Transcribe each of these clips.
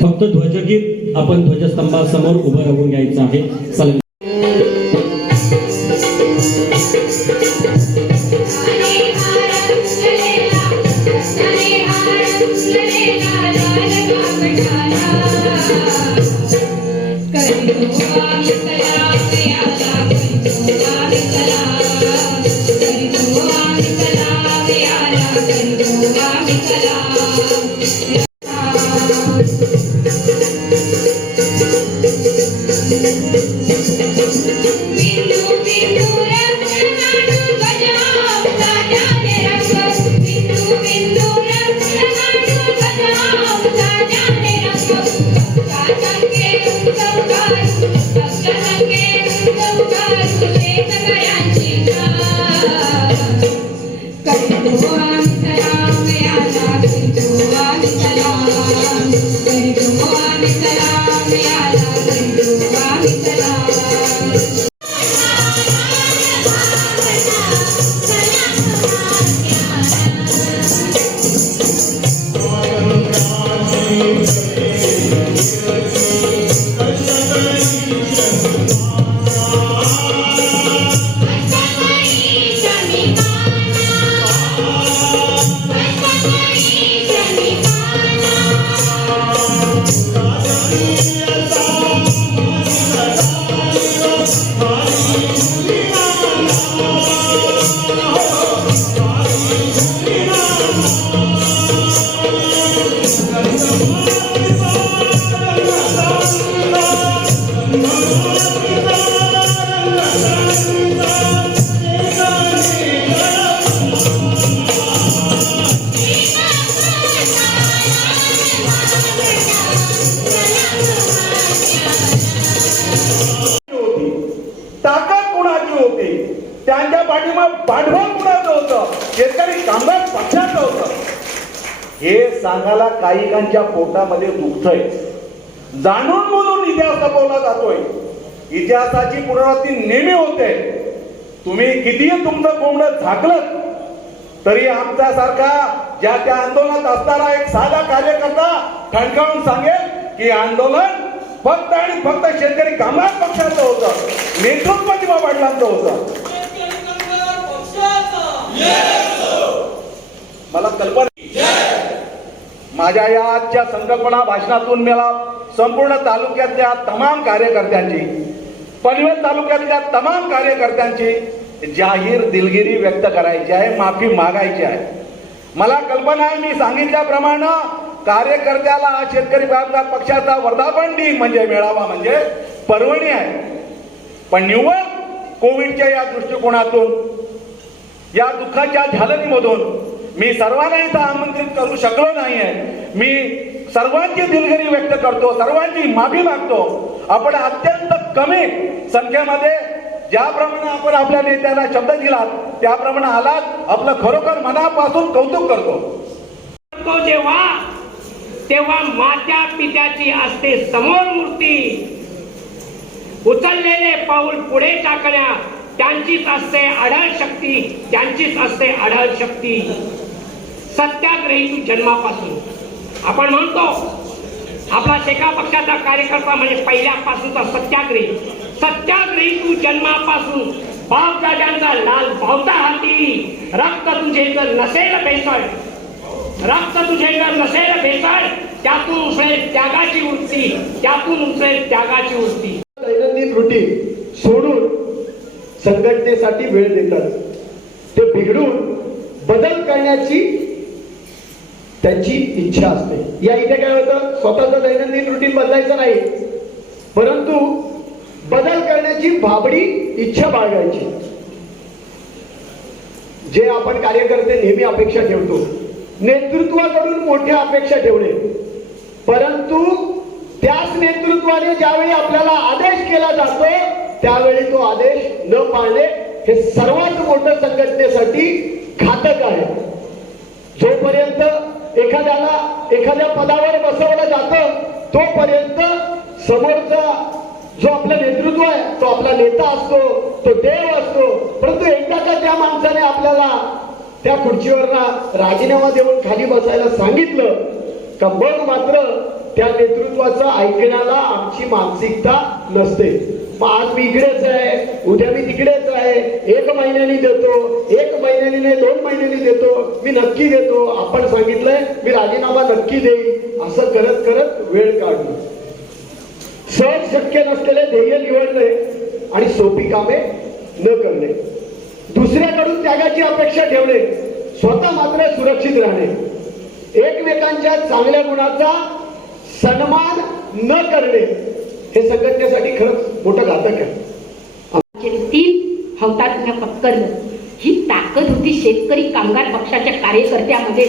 फक्त ध्वजगीत आपण ध्वजस्तंभासमोर उभं राहून घ्यायचं आहे. त्यांच्या पाठीमाग पाठबळ कुणाचं होतं? शेतकरी कामगार पक्षाचं होतं. हे सांगायला काहीकांच्या पोटामध्ये दुखतंय. जाणून बोलून इतिहास लपवला जातोय. इतिहासाची पुनरावृत्ती नेहमी होते. तुम्ही कितीही तुमचं कोंबडं झाकलं तरी आमच्यासारखा ज्या त्या आंदोलनात असणारा एक साधा कार्यकर्ता ठणकावून सांगेल की आंदोलन फक्त आणि फक्त शेतकरी कामगार पक्षाचं होतं, नेतृत्व किंवा वडिलांचं होतं. मला कल्पना माझ्या या आजच्या संकल्पना भाषणातून मला संपूर्ण तालुक्यातल्या तमाम कार्यकर्त्यांची, पनवेल तालुक्यातल्या तमाम कार्यकर्त्यांची जाहीर दिलगिरी व्यक्त करायची आहे, माफी मागायची आहे. मला कल्पना आहे, मी सांगितल्याप्रमाणे कार्यकर्त्याला शेतकरी कामगार पक्षाचा वर्धापन दिन म्हणजे मेळावा म्हणजे पर्वणी आहे. पण निव्वळ कोविडच्या या दृष्टिकोनातून, या दुःखाच्या झालनीमधून मी सर्वांना इथं आमंत्रित करू शकलो नाहीये. मी सर्वांची दिलगिरी व्यक्त करतो, सर्वांची माफी मागतो. आपण अत्यंत कमी संख्येमध्ये ज्याप्रमाणे आपण आपल्या नेत्याला शब्द दिलात त्याप्रमाणे आलात, आपलं खरोखर मनापासून कौतुक करतो. तेव्हा मात्या पित्याची असते समोर मूर्ती, उचललेले पाऊल पुढे टाकण्या त्यांचीच असते आढळ शक्ती, त्यांचीच असते आढळ शक्ती. सत्याग्रही तू जन्मापासून. आपण म्हणतो आपला शेका पक्षाचा कार्यकर्ता म्हणजे पहिल्यापासूनचा सत्याग्रही. सत्याग्रही तू जन्मापासून. बापदाद्यांचा लाल भावता हाती, रक्त तुझे जर नसेल भेसळ, रक्त तुझे जर नसेल भेसळ, त्यातून उचलेल त्यागाची वृत्ती, त्यातून उचलेल त्यागाची वृत्ती. दैनंदिन रुटीन सोडून संघटनेसाठी वेळ देतात. ते बिघडून बदल करण्याची त्यांची इच्छा असते. या इथे काय होतं, स्वतःचं दैनंदिन रुटीन बदलायचं नाही, परंतु बदल करण्याची भाबडी इच्छा बाळगायची. जे आपण कार्यकर्ते नेहमी अपेक्षा ठेवतो, नेतृत्वाकडून मोठ्या अपेक्षा ठेवणे, परंतु त्याच नेतृत्वाने ज्यावेळी आपल्याला आदेश केला जातो त्यावेळी तो आदेश न पाळणे हे सर्वात मोठं संघटनेसाठी घातक आहे. जोपर्यंत एखाद्या पदावर बसवलं जातं तोपर्यंत समोरचा जो आपलं नेतृत्व आहे तो आपला नेता असतो, तो देव असतो. परंतु एकदा का त्या माणसाने आपल्याला त्या खुर्चीवर राजीनामा देऊन खाली बसायला सांगितलं का मग मात्र त्या नेतृत्वाचं ऐकण्याला आमची मानसिकता नसते. मग आज मी इकडेच आहे, उद्या मी तिकडेच आहे, 1 महिन्यानी देतो, 1 महिन्यानी नाही 2 महिन्यांनी देतो, मी नक्की देतो, आपण सांगितलंय मी राजीनामा नक्की देईन, असं करत करत वेळ काढणं, सहज शक्य नसलेले ध्येय निवडणे आणि सोपी कामे न करणे, दुसऱ्याकडून त्यागाची अपेक्षा ठेवणे, स्वतः मात्र सुरक्षित राहणे, एकमेकांच्या चांगल्या गुणाचा सन्मान न करणे, हे संघटनेसाठी खरंच मोठं घातक आहे. 3 हौतात्म्य पत्करलं ही ताकद होती शेतकरी कामगार पक्षाच्या कार्यकर्त्यामध्ये.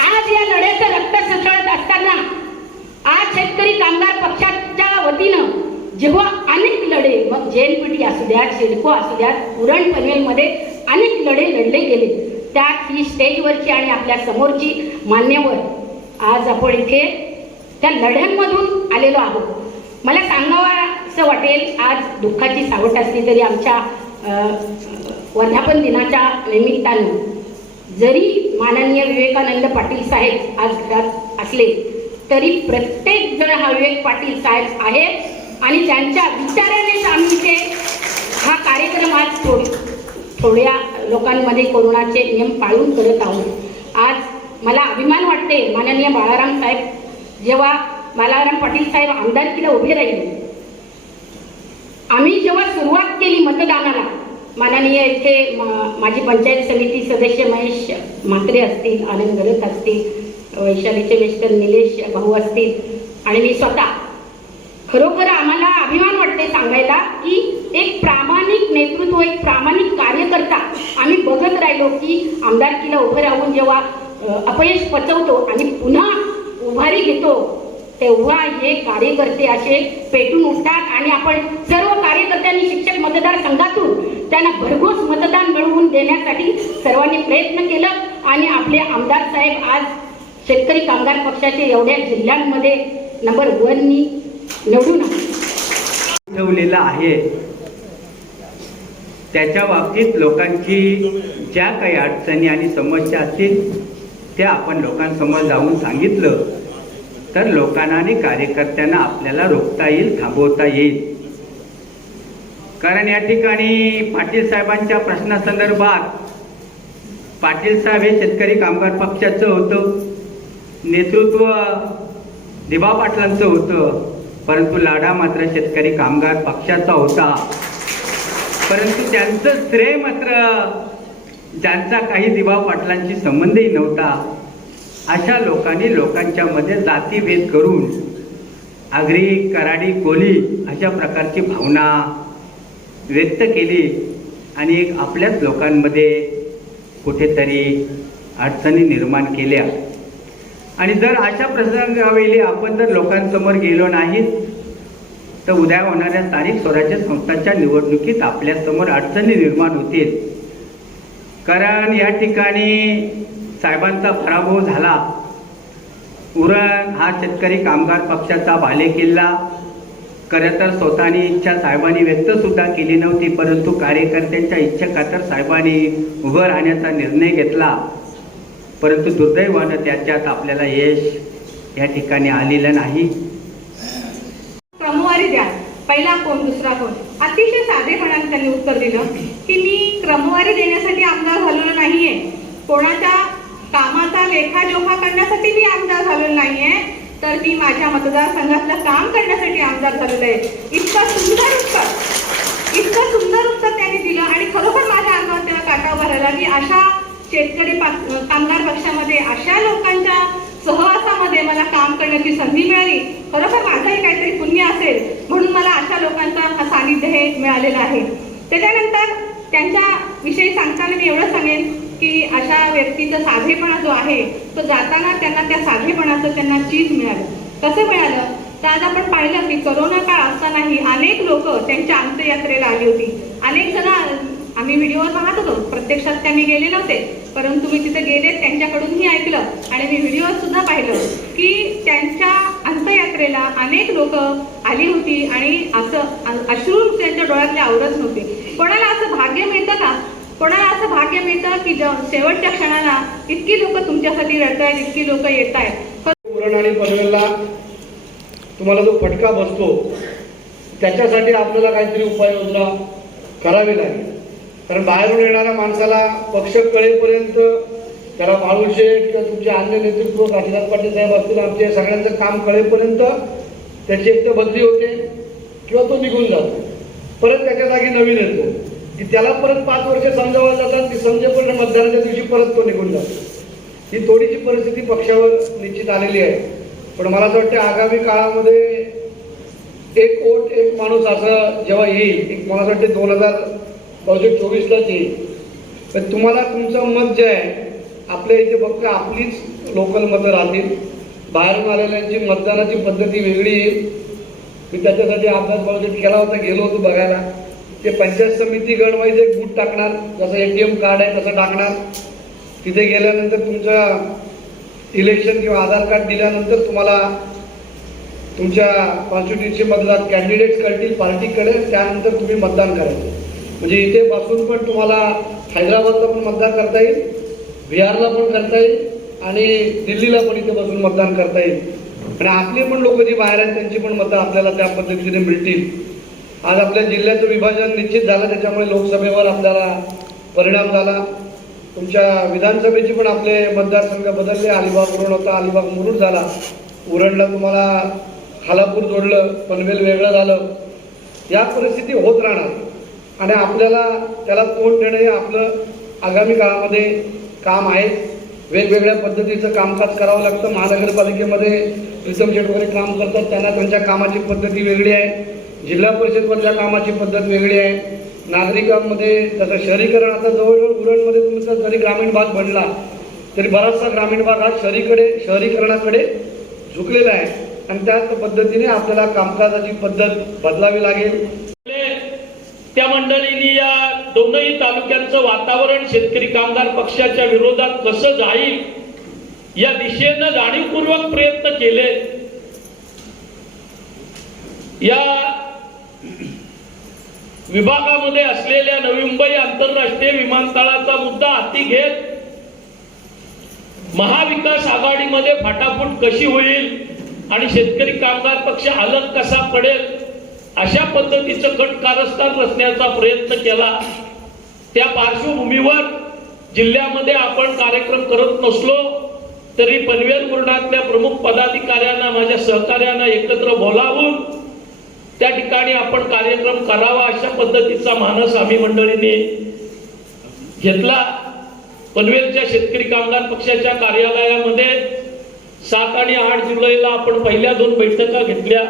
आज या लढ्याचं रक्त सळसळत असताना आज शेतकरी कामगार पक्षाच्या वतीनं जेव्हा अनेक लढे, मग JNPT असू द्या, सिडको असू द्या, उरण पनवेलमध्ये अनेक लढे लढले गेले, त्यात ही स्टेजवरची आणि आपल्या समोरची मान्यवर आज आपण इथे त्या लढ्यांमधून आलेलो आहोत. मला सांगावं वाटेल, आज दुःखाची सावट असली तरी आमच्या वर्धापन दिनाच्या निमित्तानं जरी माननीय विवेकानंद पाटील साहेब आज घरात असले तरी प्रत्येक जण हा विवेक पाटील साहेब आहेत आणि त्यांच्या विचारानेच आम्ही ते हा कार्यक्रम आज थोड्या लोकांमध्ये कोरोनाचे नियम पाळून करत आहोत. आज मला अभिमान वाटते, माननीय बाळाराम साहेब, जेव्हा बाळाराम पाटील साहेब आमदारकीला उभे राहिले, आम्ही जेव्हा सुरुवात केली मतदानाला, माननीय इथे माजी पंचायत समिती सदस्य महेश म्हात्रे असतील, आनंद गरत असतील, वैशालीचे मिस्टर निलेश भाऊ असतील आणि मी स्वतः, खरोखर आम्हाला अभिमान वाटते सांगायला की एक प्रामाणिक नेतृत्व, एक प्रामाणिक कार्यकर्ता आम्ही बघत राहिलो की आमदारकीला उभं राहून जेव्हा अपयश पचवतो आणि पुन्हा उभारी घेतो, तेव्हा हे कार्यकर्ते असे पेटून उठतात आणि आपण सर्व कार्यकर्त्यांनी शिक्षक मतदारसंघातून त्यांना भरघोस मतदान मिळवून देण्यासाठी सर्वांनी प्रयत्न केलं आणि आपले आमदार साहेब आज शेतकरी कामगार पक्षाचे एवढ्या जिल्ह्यांमध्ये नंबर 1 निवडून ठेवलेला आहे. त्याच्या बाबतीत लोकांची ज्या काही अडचणी आणि समस्या असतील त्या आपण लोकांसमोर जाऊन सांगितलं तर लोकांना आणि कार्यकर्त्यांना आपल्याला रोखता येईल, थांबवता येईल. कारण या ठिकाणी पाटील साहेबांच्या प्रश्नासंदर्भात, पाटील साहेब हे शेतकरी कामगार पक्षाचं होतं, नेतृत्व दिबा पाटलांचं होतं, परंतु लढा मात्र शेतकरी कामगार पक्षाचा होता. परंतु त्यांचं श्रेय मात्र ज्यांचा काही दिबा पाटलांशी संबंधही नव्हता अशा लोकांनी लोकांच्या मध्ये जातीभेद करून आगरी, कराडी, कोली अशा प्रकारची भावना व्यक्त केली आणि एक आपल्याच लोकांमध्ये कुठेतरी अडचणी निर्माण केल्या. आणि जर अशा प्रसंगावेळी आपण जर लोकांसमोर गेलो नाहीत तर उद्या होणाऱ्या स्थानिक स्वराज्य संस्थांच्या निवडणुकीत आपल्यासमोर अडचणी निर्माण होतील. कारण या ठिकाणी साहेबांचा पराभव झाला. उरण हा शेतकरी कामगार पक्षाचा बालेकिल्ला. खरं तर स्वतःनी इच्छा साहेबांनी व्यक्त सुद्धा केली नव्हती, परंतु कार्यकर्त्यांच्या इच्छेखातर साहेबांनी उभं राहण्याचा निर्णय घेतला. परंतु दुर्दैवानं त्याच्यात आपल्याला यश या ठिकाणी आलेलं नाही. क्रमवारी द्या, पहिला कोण दुसरा कोण, अतिशय साधेपणाने त्यांनी उत्तर दिलं की मी क्रमवारी देण्यासाठी आमदार झालेलो नाहीये, कोणाच्या कामाचा लेखाजोखा करण्यासाठी मी आमदार झालेलो नाहीये, तर मी माझ्या मतदारसंघातलं काम करण्यासाठी आमदार झालेलं आहे. इतकं सुंदर उत्तर त्यांनी दिलं आणि खरोखर माझ्या अंगावर तेव्हा काटा भरायला की अशा शेतकरी कामगार पक्षामध्ये अशा लोकांच्या सहवासामध्ये मला काम करण्याची संधी मिळाली. खरोखर माझंही काहीतरी पुण्य असेल म्हणून मला अशा लोकांचा हा सानिध्य हे मिळालेलं आहे. त्याच्यानंतर त्यांच्या विषयी सांगताना मी एवढं सांगेन की अशा व्यक्तीचा साधेपणा जो आहे तो जाताना त्यांना त्या साधेपणाचं त्यांना चीज मिळालं. कसं मिळालं तर आज आपण पाहिलं की करोना काळ असतानाही अनेक लोक त्यांच्या अंत्ययात्रेला आली होती. अनेक जण आम्ही व्हिडिओवर पाहत होतो, प्रत्यक्षात त्या मी गेले नव्हते, परंतु मी तिथे गेले त्यांच्याकडूनही ऐकलं आणि मी व्हिडिओवर सुद्धा पाहिलं की त्यांच्या अंत्ययात्रेला अनेक लोक आली होती आणि असं अश्रू त्यांच्या डोळ्यातले आवरत नव्हते. कोणाला असं भाग्य मिळतं का कोणाला असं भाग्य मिळतं की शेवटच्या क्षणाला इतकी लोक तुमच्यासाठी रडतायत, इतकी लोक येत आहेत. उरण आणि पनवेलला तुम्हाला जो फटका बसतो त्याच्यासाठी आपल्याला काहीतरी उपाययोजना करावी लागेल. कारण बाहेरून येणाऱ्या माणसाला पक्ष कळेपर्यंत त्याला बाळूशेठ किंवा तुमचे अन्य नेतृत्व काशीनाथ पाटील साहेब असतील, आमचे सगळ्यांचं काम कळेपर्यंत त्याची एक तर बदली होते किंवा तो निघून जातो. परत त्याच्या जागी नवीन येतो की त्याला परत 5 वर्ष समजावं जातात, ती समजेपर्यंत मतदानाच्या दिवशी परत तो निघून जातो. ही थोडीशी परिस्थिती पक्षावर निश्चित आलेली आहे. पण मला असं वाटतं आगामी काळामध्ये एक वोट एक माणूस असं जेव्हा येईल, एक मला असं वाटतं 2024लाच येईल, तर तुम्हाला तुमचं मत जे आहे आपल्या इथे फक्त आपलीच लोकल मतं राहतील. बाहेरून आलेल्यांची मतदानाची पद्धती वेगळी येईल. मी त्याच्यासाठी अभ्यास बजेट केला होता, गेलो होतो बघायला. ते पंचायत समिती गणवाईज एक बूथ टाकणार, जसं ATM कार्ड आहे तसं टाकणार. तिथे गेल्यानंतर तुमचं इलेक्शन किंवा आधार कार्ड दिल्यानंतर तुम्हाला तुमच्या कॉन्स्टिट्युन्सी मधला कॅन्डिडेट्स कळतील पार्टीकडे, त्यानंतर तुम्ही मतदान करायचं. म्हणजे इथे बसून पण तुम्हाला हैदराबादला पण मतदान करता येईल, बिहारला पण करता येईल आणि दिल्लीला पण इथे बसून मतदान करता येईल. आणि आपली पण लोक जी बाहेर आहेत त्यांची पण मतं आपल्याला त्या पद्धतीने मिळतील. आज आपल्या जिल्ह्याचं विभाजन निश्चित झालं, त्याच्यामुळे लोकसभेवर आपल्याला परिणाम झाला. तुमच्या विधानसभेची पण आपले मतदारसंघ बदलले. अलिबाग उरण होता, अलिबाग मुरुड झाला. उरणला तुम्हाला खालापूर जोडलं, पनवेल वेगळं झालं. या परिस्थिती होत राहणार आणि आपल्याला त्याला तोंड देणं हे आपलं आगामी काळामध्ये काम आहे. वेगवेगळ्या पद्धतीचं कामकाज करावं लागतं. महानगरपालिकेमध्ये प्रीतम शेठ वगैरे काम करतात, त्यांना त्यांच्या कामाची पद्धती वेगळी आहे. जिल्हा परिषदमधल्या कामाची पद्धत वेगळी आहे. नागरिकांमध्ये तसं शहरीकरण आता जवळजवळ उरणमध्ये तुमचा जरी ग्रामीण भाग बनला तरी बराचसा ग्रामीण भाग हा शहरीकरणाकडे झुकलेला आहे आणि त्याच पद्धतीने आपल्याला कामकाजाची पद्धत बदलावी लागेल. त्या मंडळींनी या दोनही तालुक्यांचं वातावरण शेतकरी कामगार पक्षाच्या विरोधात कसं जाईल या दिशेनं जाणीवपूर्वक प्रयत्न केले. या विभागामध्ये असलेल्या नवी मुंबई आंतरराष्ट्रीय विमानतळाचा मुद्दा हाती घेत महाविकास आघाडीमध्ये फाटाफूट कशी होईल आणि शेतकरी कामगार पक्ष अलग कसा पडेल अशा पद्धतीचं कट कारस्थान रचण्याचा प्रयत्न केला. त्या पार्श्वभूमीवर जिल्ह्यामध्ये आपण कार्यक्रम करत नसलो तरी पनवेल उरणातल्या प्रमुख पदाधिकाऱ्यांना माझ्या सहकार्यांना एकत्र बोलावून त्या ठिकाणी आपण कार्यक्रम करावा अशा पद्धतीचा मानस आम्ही मंडळींनी घेतला. पनवेलच्या शेतकरी कामगार पक्षाच्या कार्यालयामध्ये 7 आणि 8 जुलैला आपण पहिल्या 2 बैठका घेतल्या.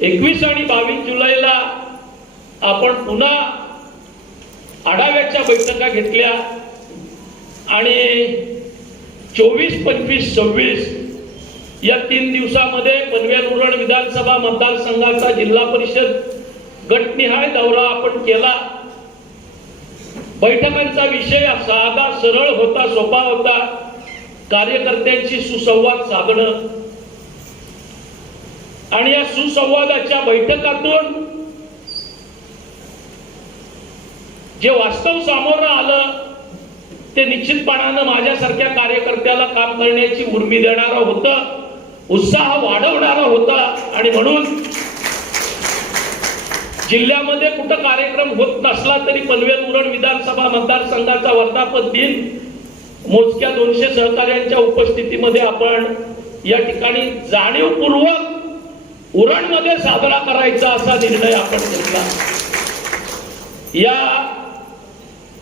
21 आणि 22 जुलैला आपण पुन्हा आढाव्याच्या बैठका घेतल्या आणि 24, 25, 26 या 3 दिवसामध्ये पनवेल उरण विधानसभा मतदारसंघाचा जिल्हा परिषद गटनिहाय दौरा आपण केला. बैठकांचा विषय साधा सरळ होता, सोपा होता. कार्यकर्त्यांशी सुसंवाद साधणं आणि या सुसंवादाच्या बैठकातून जे वास्तव समोर आलं ते निश्चितपणानं माझ्यासारख्या कार्यकर्त्याला काम करण्याची उर्मी देणारं होतं, उत्साह वाढवणारा होता. आणि म्हणून जिल्ह्यामध्ये कुठं कार्यक्रम होत नसला तरी पनवेल उरण विधानसभा मतदारसंघाचा वर्धापन दिन मोजक्या 200 सहकार्यांच्या उपस्थितीमध्ये आपण या ठिकाणी जाणीवपूर्वक उरणमध्ये साजरा करायचा असा निर्णय आपण घेतला. या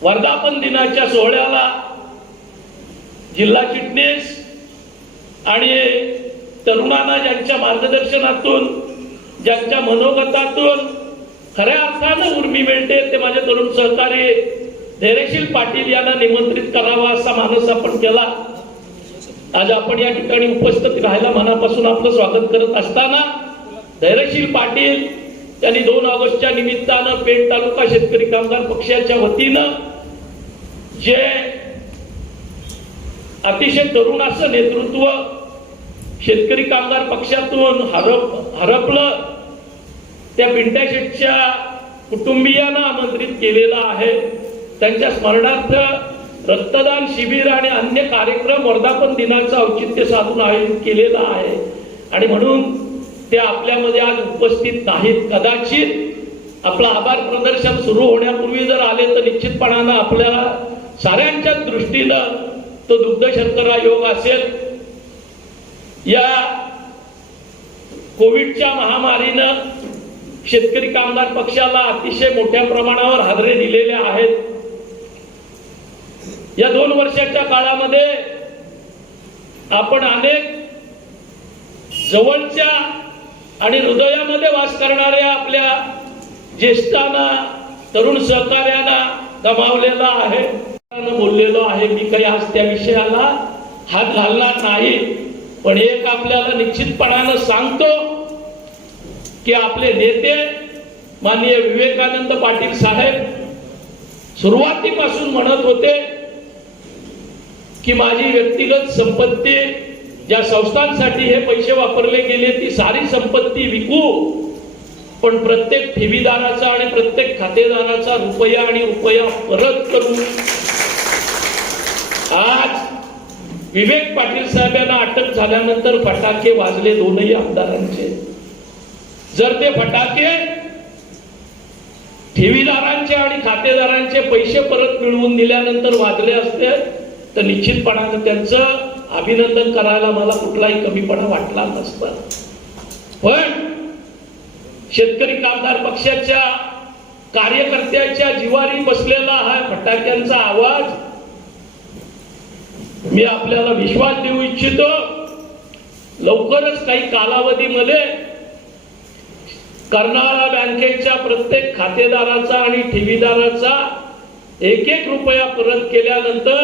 वर्धापन दिनाच्या सोहळ्याला जिल्हा चिटणीस आणि तरुणांना ज्यांच्या मार्गदर्शनातून ज्यांच्या मनोगतातून खऱ्या अर्थानं उर्मी मिळते ते माझे तरुण सहकारी धैर्यशील पाटील यांना निमंत्रित करावा असा मानस आपण केला. आज आपण या ठिकाणी उपस्थित राहायला मनापासून आपलं स्वागत करत असताना धैर्यशील पाटील त्यांनी 2 ऑगस्टच्या निमित्तानं पेठ तालुका शेतकरी कामगार पक्षाच्या वतीनं जे अतिशय तरुण असं नेतृत्व शेतकरी कामगार पक्षातून हरपलं त्या पिंट्या शेठच्या कुटुंबियांना आमंत्रित केलेला आहे. त्यांच्या स्मरणार्थ रक्तदान शिबिर आणि अन्य कार्यक्रम वर्धापन दिनाचं औचित्य साधून आयोजित केलेला आहे आणि म्हणून ते आपल्यामध्ये आज उपस्थित नाहीत. कदाचित आपलं आभार प्रदर्शन सुरू होण्यापूर्वी जर आले तर निश्चितपणानं आपल्या साऱ्यांच्या दृष्टीनं तो दुग्ध शर्करा योग असेल. या कोविडच्या महामारीनं शेतकरी कामगार पक्षाला अतिशय मोठ्या प्रमाणावर हादरे दिलेले आहेत. या 2 वर्षाच्या काळामध्ये आपण अनेक जवळच्या आणि हृदयामध्ये वास करणाऱ्या आपल्या ज्येष्ठांना, तरुण सहकार्यांना गमावलेला आहे. बोललेलो आहे, मी काही आज त्या विषयाला हात घालणार नाही. पण एक आपल्याला निश्चितपणानं सांगतो की आपले नेते माननीय विवेकानंद पाटील साहेब सुरुवातीपासून म्हणत होते की माझी व्यक्तिगत संपत्ती, ज्या संस्थांसाठी हे पैसे वापरले गेले ती सारी संपत्ती विकू, पण प्रत्येक ठेवीदाराचा आणि प्रत्येक खातेदाराचा रुपया आणि रुपया परत करू. आज विवेक पाटील साहेबांना अटक झाल्यानंतर फटाके वाजले 2ही आमदारांचे. जर ते फटाके ठेवीदारांचे आणि खातेदारांचे पैसे परत मिळवून दिल्यानंतर वाजले असते तर निश्चितपणानं त्यांचं अभिनंदन करायला मला कुठलाही कमीपणा वाटला नसता. पण शेतकरी कामगार पक्षाच्या कार्यकर्त्याच्या जिवारी बसलेला हा फटाक्यांचा आवाज मी आपल्याला विश्वास देऊ इच्छितो. लवकरच काही कालावधीमध्ये कर्नाळा बँकेच्या प्रत्येक खातेदाराचा आणि ठेवीदाराचा 1-1 रुपया परत केल्यानंतर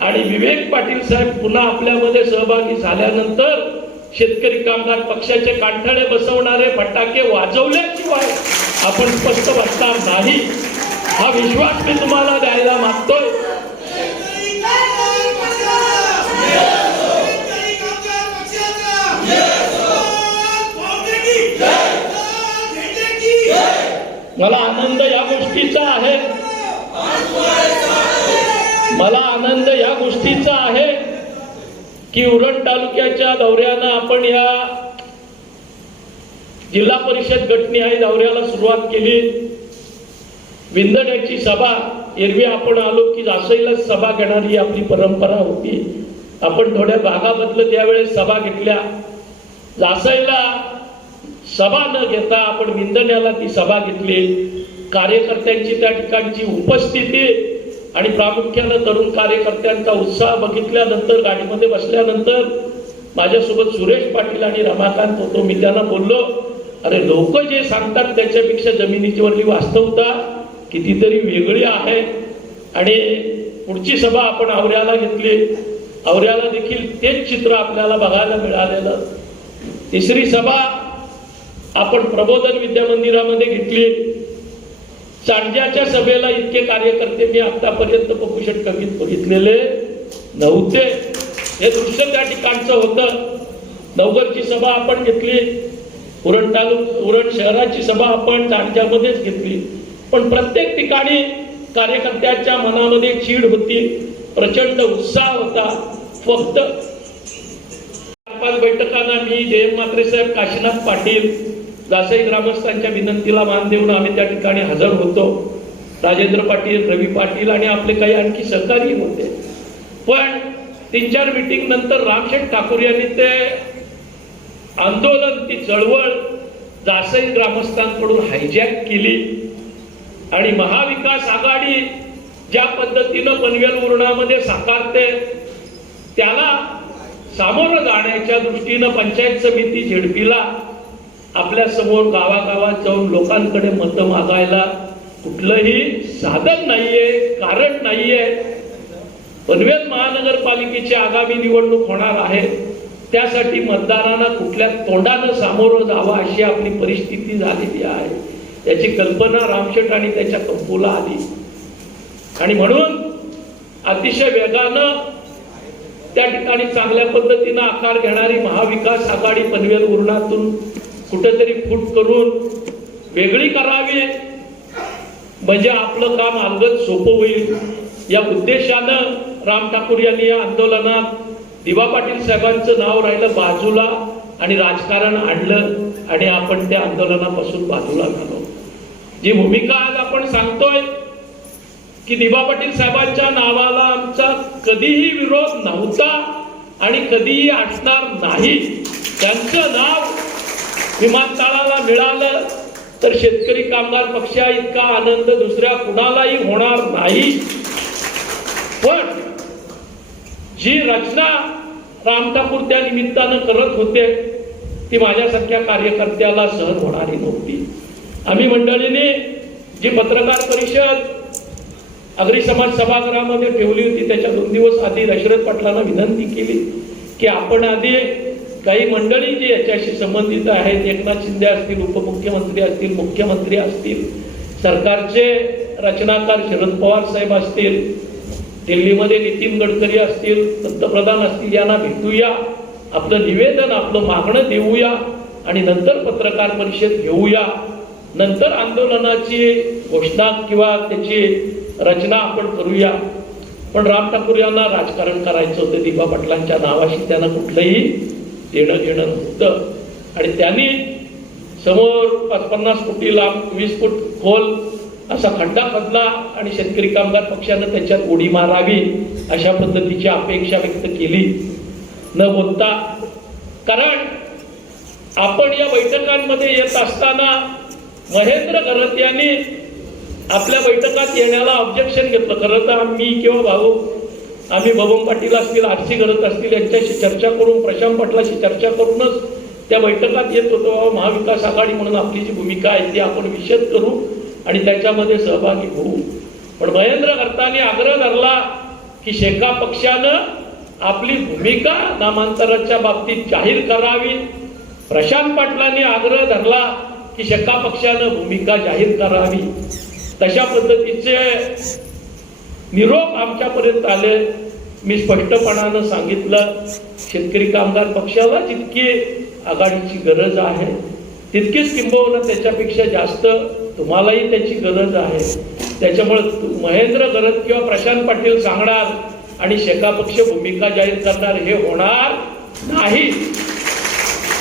आणि विवेक पाटील साहेब पुन्हा आपल्यामध्ये सहभागी झाल्यानंतर शेतकरी कामगार पक्षाचे कांठळे बसवणारे फटाके वाजवल्याशिवाय आपण स्पष्ट बसणार नाही. हा विश्वास मी तुम्हाला द्यायला मागतोय. मला आनंद या गोष्टीचा आहे, मला आनंद या गोष्टीचा आहे की उरण तालुक्याच्या दौऱ्यानं आपण या जिल्हा परिषद गटनिहाय दौऱ्याला सुरुवात केली. विंदण्याची सभा, एरवी आपण आलो की जासईलाच सभा घेणारी आपली परंपरा होती. आपण थोड्या भागा बदलत त्यावेळेस सभा घेतल्या. जासईला सभा न घेता आपण विंदण्याला ती सभा घेतली. कार्यकर्त्यांची त्या ठिकाणची उपस्थिती आणि प्रामुख्यानं तरुण कार्यकर्त्यांचा उत्साह बघितल्यानंतर गाडीमध्ये बसल्यानंतर माझ्यासोबत सुरेश पाटील आणि रमाकांत होतो. मी त्यांना बोललो, अरे लोक जे सांगतात त्याच्यापेक्षा जमिनीवरली वास्तवता कितीतरी वेगळी आहे. आणि पुढची सभा आपण आवऱ्याला घेतली. आवऱ्याला देखील तेच चित्र आपल्याला बघायला मिळालेलं. तिसरी सभा आपण प्रबोधन विद्यामंदिरामध्ये घेतली. चांडज्याच्या सभेला इतके कार्यकर्ते मी आतापर्यंत पपुषट कमीत बघितलेले नव्हते. हे दृश्य त्या ठिकाणचं होतं. नवगरची सभा आपण घेतली. उरण शहराची सभा आपण चांडज्यामध्येच घेतली. पण प्रत्येक ठिकाणी कार्यकर्त्याच्या मनामध्ये चीड होती, प्रचंड उत्साह होता. फक्त 4-5 बैठकांना मी जयंत म्हात्रे साहेब, काशीनाथ पाटील, जासई ग्रामस्थांच्या विनंतीला मान देऊन आम्ही त्या ठिकाणी हजर होतो. राजेंद्र पाटील, रवी पाटील आणि आपले काही आणखी सहकारी होते. पण 3-4 मीटिंग नंतर रामशेठ ठाकूर यांनी ते आंदोलन, ती चळवळ जासई ग्रामस्थांकडून हायजॅक केली आणि महाविकास आघाडी ज्या पद्धतीनं पनवेल उरणामध्ये साकारते त्याला सामोरं जाण्याच्या दृष्टीनं पंचायत समिती झेडपीला आपल्या समोर गावागावात जाऊन लोकांकडे मतं मागायला कुठलंही साधन नाहीये, कारण नाहीये. पनवेल महानगरपालिकेची आगामी निवडणूक होणार आहे. त्यासाठी मतदारांना कुठल्या तोंडानं सामोरं जावं अशी आपली परिस्थिती झालेली आहे. याची कल्पना रामशेठ आणि त्याच्या कंपूला आली आणि म्हणून अतिशय वेगानं त्या ठिकाणी चांगल्या पद्धतीनं आकार घेणारी महाविकास आघाडी पनवेल उरणातून कुठेतरी फूट करून वेगळी करावी, म्हणजे आपलं काम अलगद सोपं होईल या उद्देशानं राम ठाकूर यांनी या आंदोलनात दिवा पाटील साहेबांचं नाव राहिलं बाजूला आणि राजकारण आणलं आणि आपण त्या आंदोलनापासून बाजूला झालो. जी भूमिका आज आपण सांगतोय की दिवा पाटील साहेबांच्या नावाला आमचा कधीही विरोध नव्हता आणि कधीही असणार नाही. त्यांचं नाव विमानतळाला मिळालं तर शेतकरी कामगार पक्षा इतका आनंद दुसऱ्या कुणालाही होणार नाही. पण जी रचना राम ठाकूर त्या निमित्तानं करत होते ती माझ्यासारख्या कार्यकर्त्याला सहन होणारी नव्हती. आम्ही मंडळीने जी पत्रकार परिषद अग्री समाज सभागृहामध्ये ठेवली होती त्याच्या 2 दिवस आधी दशरथ पाटलांना विनंती केली की आपण आधी काही मंडळी जी याच्याशी संबंधित आहेत, एकनाथ शिंदे असतील, उपमुख्यमंत्री असतील, मुख्यमंत्री असतील, सरकारचे रचनाकार शरद पवार साहेब असतील, दिल्लीमध्ये नितीन गडकरी असतील, पंतप्रधान असतील, यांना भेटूया, आपलं निवेदन आपलं मागणं देऊया आणि नंतर पत्रकार परिषद घेऊया, नंतर आंदोलनाची घोषणा किंवा त्याची रचना आपण करूया. पण राम ठाकूर यांना राजकारण करायचं होतं. दिवा पाटलांच्या नावाशी त्यांना कुठलंही देणं घेणं नव्हतं आणि त्यांनी समोर 50 कोटी लांब 20 फूट खोल असा खड्डा खोदला आणि शेतकरी कामगार पक्षानं त्याच्यात उडी मारावी अशा पद्धतीची अपेक्षा व्यक्त केली न बोलता. कारण आपण या बैठकांमध्ये येत असताना महेंद्र घरत यांनी आपल्या बैठकात येण्याला ऑब्जेक्शन घेतलं. खरं तर मी किंवा भाऊ आम्ही बबन पाटील असतील, आरसी घरत असतील यांच्याशी चर्चा करून, प्रशांत पाटलाशी चर्चा करूनच त्या बैठकात येत होतो. महाविकास आघाडी म्हणून आपली जी भूमिका आहे ती आपण विशद करू आणि त्याच्यामध्ये सहभागी होऊ. पण महेंद्र घरतांनी आग्रह धरला की शेका पक्षानं आपली भूमिका नामांतराच्या बाबतीत जाहीर करावी. प्रशांत पाटलांनी आग्रह धरला की शेका पक्षानं भूमिका जाहीर करावी. तशा पद्धतीचे निरोप आमच्यापर्यंत आले. मी स्पष्टपणानं सांगितलं शेतकरी कामगार पक्षाला जितकी आघाडीची गरज आहे तितकीच किंबहुना त्याच्यापेक्षा जास्त तुम्हालाही त्याची गरज आहे. त्याच्यामुळे महेंद्र घरत किंवा प्रशांत पाटील सांगणार आणि शेका पक्ष भूमिका जाहीर करणार हे होणार नाही.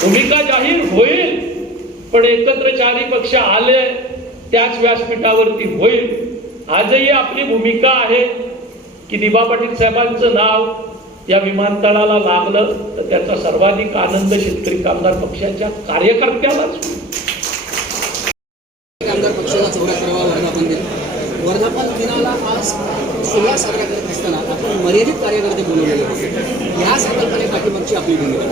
भूमिका जाहीर होईल पण एकत्र 4 पक्ष आले त्याच व्यासपीठावरती होईल. आजही आपली भूमिका आहे की दिवा पाटील साहेबांचं नाव या विमानतळाला लागलं तर त्याचा सर्वाधिक आनंद शेतकरी कामगार पक्षाच्या कार्यकर्त्यालाच होईल. कामगार पक्षाला 14वा वर्धापन दिनाला आज सोहळा साजरा करत असताना आपण मर्यादित कार्यकर्ते बोलवलेले होते. या संकल्पनेपाठीमागची आपली भूमिका.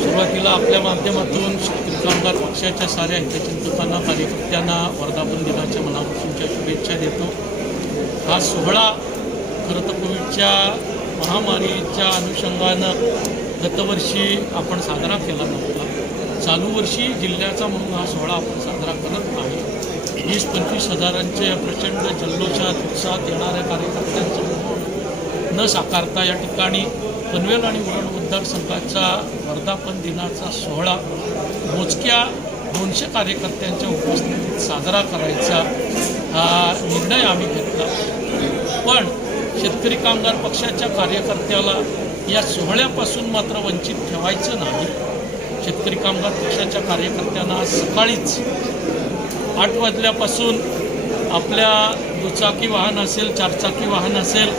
सुरुवातीला आपल्या माध्यमातून शेतकरी कामगार पक्षाच्या साऱ्या हितचिंतकांना, कार्यकर्त्यांना वर्धापन दिनाच्या मनापासूनच्या शुभेच्छा देतो. हा सोहळा खरं तर कोविडच्या महामारीच्या अनुषंगानं गतवर्षी आपण साजरा केला नव्हता. चालू वर्षी जिल्ह्याचा म्हणून हा सोहळा आपण साजरा करत नाही. 20-25 हजारांचे प्रचंड जल्लोषात उत्साहात येणाऱ्या कार्यकर्त्यांचं न साकारता या ठिकाणी पनवेल आणि उरण मतदारसंघाचा वर्धापन दिनाचा सोहळा मोजक्या 200 कार्यकर्त्यांच्या उपस्थितीत साजरा करायचा हा निर्णय आम्ही घेतला. पण शेतकरी कामगार पक्षाच्या कार्यकर्त्याला या सोहळ्यापासून मात्र वंचित ठेवायचं नाही. शेतकरी कामगार पक्षाच्या कार्यकर्त्यांना आज सकाळीच 8 वाजल्यापासून आपल्या दुचाकी वाहन असेल, 4चाकी वाहन असेल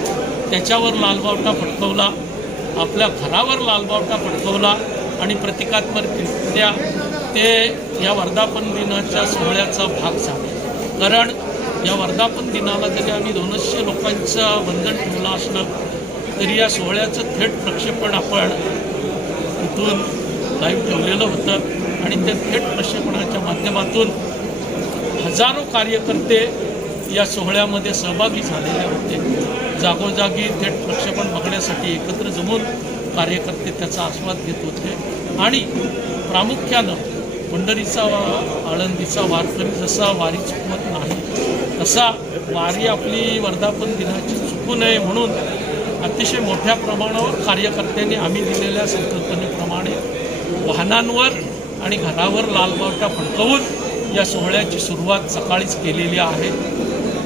त्याच्यावर लालबावटा फडकवला, आपल्या घरावर लालबावटा फडकवला आणि प्रतिकात्मकरित्या ते या वर्धापन दिनाच्या सोहळ्याचा भाग झाले. कारण या वर्धापन दिनाला जरी आम्ही 200 लोकांचं बंधन ठेवलं असलं तरी या सोहळ्याचं थेट प्रक्षेपण आपण इथून लाईव्ह ठेवलेलं होतं आणि त्या थेट प्रक्षेपणाच्या माध्यमातून हजारो कार्यकर्ते या सोहळ्यामध्ये सहभागी झालेले होते. जागोजागी थेट प्रक्षेपण बघण्यासाठी एकत्र जमून कार्यकर्ते त्याचा आस्वाद घेत होते आणि प्रामुख्यानं पंढरीचा आळंदीचा वारकरी जसा वारी चुकवत नाही तसा वारी आपली वर्धापन दिनाची चुकू नये म्हणून अतिशय मोठ्या प्रमाणावर कार्यकर्त्यांनी आम्ही दिलेल्या संकल्पनेप्रमाणे वाहनांवर आणि घरावर लालबावटा फडकवून या सोहळ्याची सुरुवात सकाळीच केलेली आहे.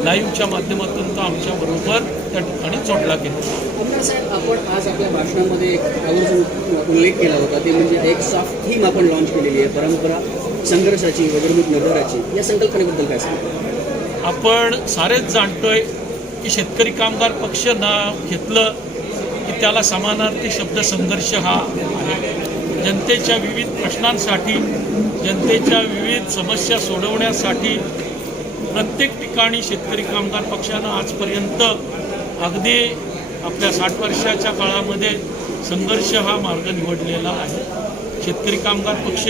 लाईव्हच्या माध्यमातून तो आमच्याबरोबर त्या ठिकाणी जोडला गेला. आमदार साहेब, आपण आज आपल्या भाषणामध्ये एक आवर्जून उल्लेख केला होता, ते म्हणजे एक सॉफ्ट थीम आपण लॉन्च केलेली आहे, परंपरा संघर्षाची वज्रमूठ नगराची. या संकल्पनेबद्दल काय सांगा? आपण सारेच जाणतोय की शेतकरी कामगार पक्ष नाव घेतलं की त्याला समानार्थी शब्द संघर्ष हा आहे. जनतेच्या विविध प्रश्नांसाठी, जनतेच्या विविध समस्या सोडवण्यासाठी प्रत्येक ठिकाणी शेतकरी कामगार पक्षानं आजपर्यंत अगदी आपल्या 60 वर्षाच्या काळामध्ये संघर्ष हा मार्ग निवडलेला आहे. शेतकरी कामगार पक्ष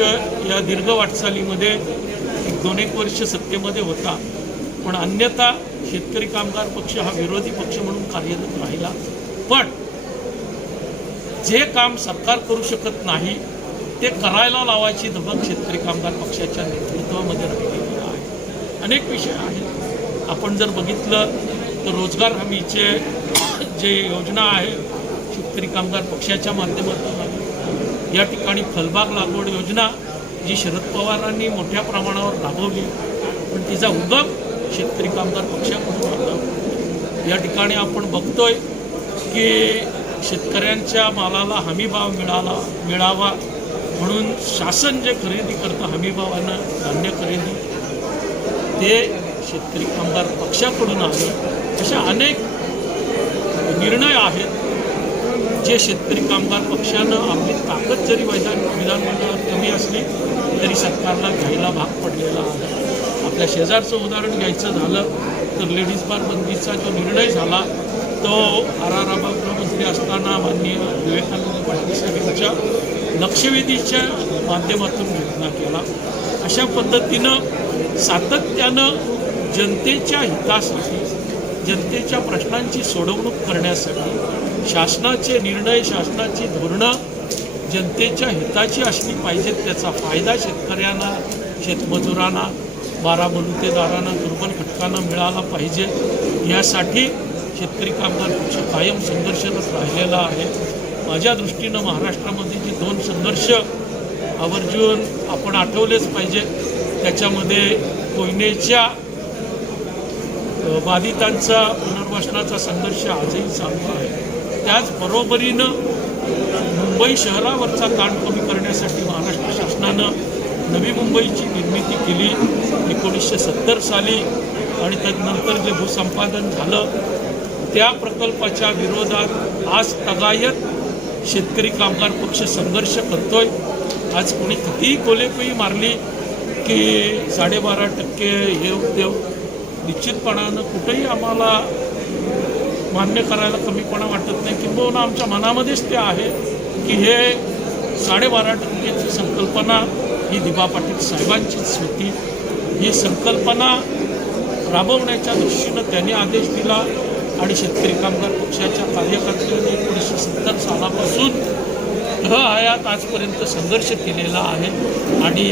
या दीर्घ वाटचालीमध्ये 2-1 वर्ष सत्तेमध्ये होता, पण अन्यथा शेतकरी कामगार पक्ष हा विरोधी पक्ष म्हणून कार्यरत राहिला. पण जे काम सरकार करू शकत नाही ते करायला लावायची धमक शेतकरी कामगार पक्षाच्या नेतृत्वामध्ये राहिलेली आहे. अनेक विषय आहेत. आपण जर बघितलं तर रोजगार हमीचे जे योजना आहे शेतकरी कामगार पक्षाच्या माध्यमातून आहे. या ठिकाणी फलबाग लागवड योजना जी शरद पवारांनी मोठ्या प्रमाणावर राबवली, पण तिचा उगम शेतकरी कामगार पक्षाकडून आला. या ठिकाणी आपण बघतोय की शेतकऱ्यांच्या मालाला हमीभाव मिळावा म्हणून शासन जे खरेदी करतं हमीभावानं धान्य खरेदी, ते शेतकरी कामगार पक्षाकडून आले. अशा अनेक निर्णय आहेत जे शेतकरी कामगार पक्षानं आपली ताकद जरी विधानमंडळात कमी असली तरी सरकारला घ्यायला भाग पडलेला आहे. आपल्या शेजारचं उदाहरण घ्यायचं झालं तर लेडीज बार बंदीचा जो निर्णय झाला तो गृहमंत्री असताना माननीय विवेकानंद पाटील साहेबांच्या लक्षवेधीच्या माध्यमातून घोषणा केला. अशा पद्धतीनं सातत्यानं जनतेच्या हितासाठी, जनतेच्या प्रश्नांची सोडवणूक करण्यासाठी शासनाचे निर्णय, शासनाची धोरणं जनतेच्या हिताची असली पाहिजेत. त्याचा फायदा शेतकऱ्यांना, शेतमजुरांना, बाराबलुतेदारांना, दुर्बल घटकांना मिळाला पाहिजे. यासाठी शेतकरी कामगार पक्ष कायम संघर्षरत राहिलेला आहे. माझ्या दृष्टीनं महाराष्ट्रामध्ये जे 2 संघर्ष आवर्जून आपण आठवलेच पाहिजे. त्याच्यामध्ये कोयनेच्या बाधितांचा पुनर्वसनाचा संघर्ष आजही चालू आहे. त्याचबरोबरीनं मुंबई शहरावरचा ताण कमी करण्यासाठी महाराष्ट्र शासनानं नवी मुंबईची निर्मिती केली 1970 साली, आणि त्यानंतर जे भूसंपादन झालं त्या प्रकल्पाच्या विरोधात आज तगायत शेतकरी कामगार पक्ष संघर्ष करतोय. आज कोणी कितीही कोलेपही मारली की 12.5% हे उद्योग निश्चितपणानं कुठेही आम्हाला मान्य करायला कमीपणा वाटत नाही. किंबहुना आमच्या मनामध्येच ते आहे की हे 12.5%ची संकल्पना ही दिबा पाटील साहेबांचीच होती. ही संकल्पना राबवण्याच्या दृष्टीनं त्यांनी आदेश दिला आणि शेतकरी कामगार पक्षाच्या कार्यकर्त्यांनी 1970 सालापासून हयात आजपर्यंत संघर्ष केलेला आहे. आणि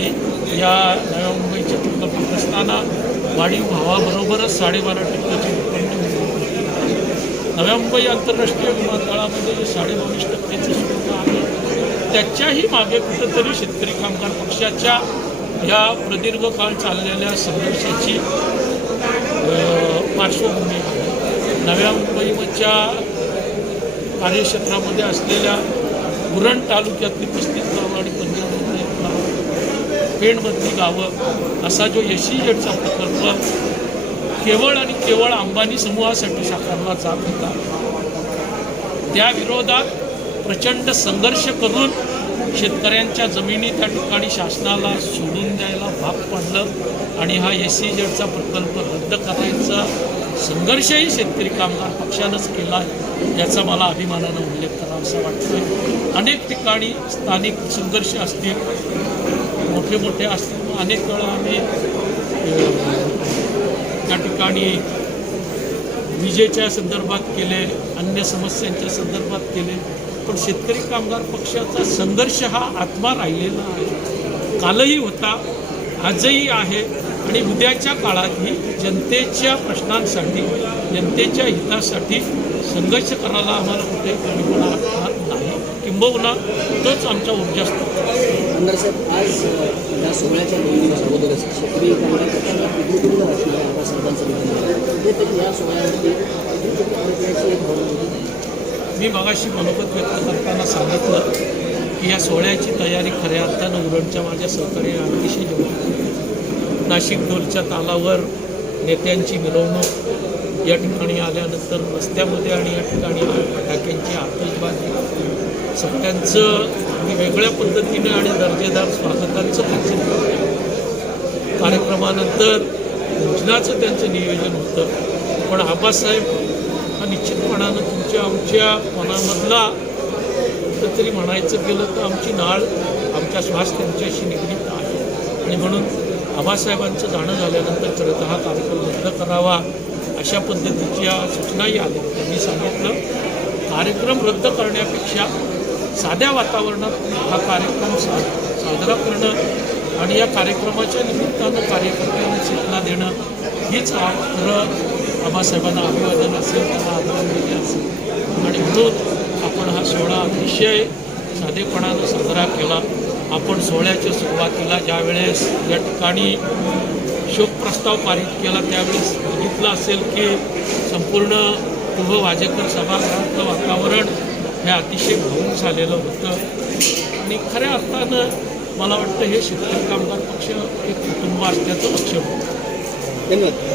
या नव्या मुंबईच्या प्रकल्प असताना वाढीव भावाबरोबरच 12.5%ची उत्पन्न मिळते. नव्या मुंबई आंतरराष्ट्रीय विमानतळामध्ये जे 22.5%चं शुल्क आहे त्याच्याही मागे कुठंतरी शेतकरी कामगार पक्षाच्या या प्रदीर्घ काळ चाललेल्या संघर्षाची पार्श्वभूमी आहे. नव्या मुंबईच्या कार्यक्षेत्रामध्ये असलेल्या उरण तालुक्यातली 35 गावं आणि पंजाबमधली 1 गाव, पेणमधली गावं असा जो SEZचा प्रकल्प केवळ आणि केवळ अंबानी समूहासाठी साकारला जात होता, त्या विरोधात प्रचंड संघर्ष करून शेतकऱ्यांच्या जमिनी त्या ठिकाणी शासनाला सोडून द्यायला भाग पडलं आणि हा SEZचा प्रकल्प रद्द करायचा संघर्षही शेतकरी कामगार पक्षानंच केला. याचा मला अभिमानानं उल्लेख करावासा वाटतोय. अनेक ठिकाणी स्थानिक संघर्ष असतील, मोठे असतील. अनेक वेळा आम्ही त्या ठिकाणी विजेच्या संदर्भात केले, अन्य समस्यांच्या संदर्भात केले, पण शेतकरी कामगार पक्षाचा संघर्ष हा आत्मा राहिलेला आहे. कालही होता, आजही आहे आणि उद्याच्या काळातही जनतेच्या प्रश्नांसाठी, जनतेच्या हितासाठी संघर्ष करायला आम्हाला कुठेही कमीपणा वाटणार नाही. किंबहुना तोच आमचा ऊर्जास्रोत आहे. आमदार साहेब, आज या सोहळ्याच्या 2 दिवस अगोदरच शेतकरी कामगार पक्षाला पितृकुंड असणाऱ्या आबासाहेबांचं निधन झालं. ते तरी या सोहळ्यावरती पितृकुंडाची एक भावना होती. मी मगाशी मनोगत व्यक्त करताना सांगितलं की या सोहळ्याची तयारी खऱ्या अर्थानं उरणच्या माझ्या सहकारी अतिशय जमली. नाशिक ढोलच्या तालावर नेत्यांची मिरवणूक, या ठिकाणी आल्यानंतर रस्त्यामध्ये आणि या ठिकाणी फटाक्यांची आतषबाजी, सगळ्यांचं वेगळ्या पद्धतीने आणि दर्जेदार स्वागतांचं त्यांचं कार्यक्रमानंतर भोजनाचं त्यांचं नियोजन होतं. पण आबासाहेब हा निश्चितपणानं तुमच्या आमच्या मनामधला तरी म्हणायचं गेलं तर आमची नाळ, आमचा श्वास त्यांच्याशी निगडीत आहे. आणि म्हणून आबासाहेबांचं जाणं झाल्यानंतर खरं तर हा कार्यक्रम रद्द करावा अशा पद्धतीच्या सूचनाही आल्या. त्यांनी सांगितलं कार्यक्रम रद्द करण्यापेक्षा साध्या वातावरणात हा कार्यक्रम साजरा करणं आणि या कार्यक्रमाच्या निमित्तानं कार्यकर्त्यांना चेतना देणं हीच खरं आबासाहेबांना अभिवादन असेल, त्यांना आदरांजली असेल. आणि म्हणून आपण हा सोहळा अतिशय साधेपणानं साजरा केला. आपण सोहळ्याच्या सुरुवातीला ज्यावेळेस या ठिकाणी शोकप्रस्ताव पारित केला त्यावेळेस बघितलं असेल की संपूर्ण वाजेकर सभागृहातलं वातावरण हे अतिशय भावूक झालेलं होतं. आणि खऱ्या अर्थानं मला वाटतं हे शेतकरी कामगार पक्ष एक कुटुंब असल्याचं लक्षण होतं. धन्यवाद.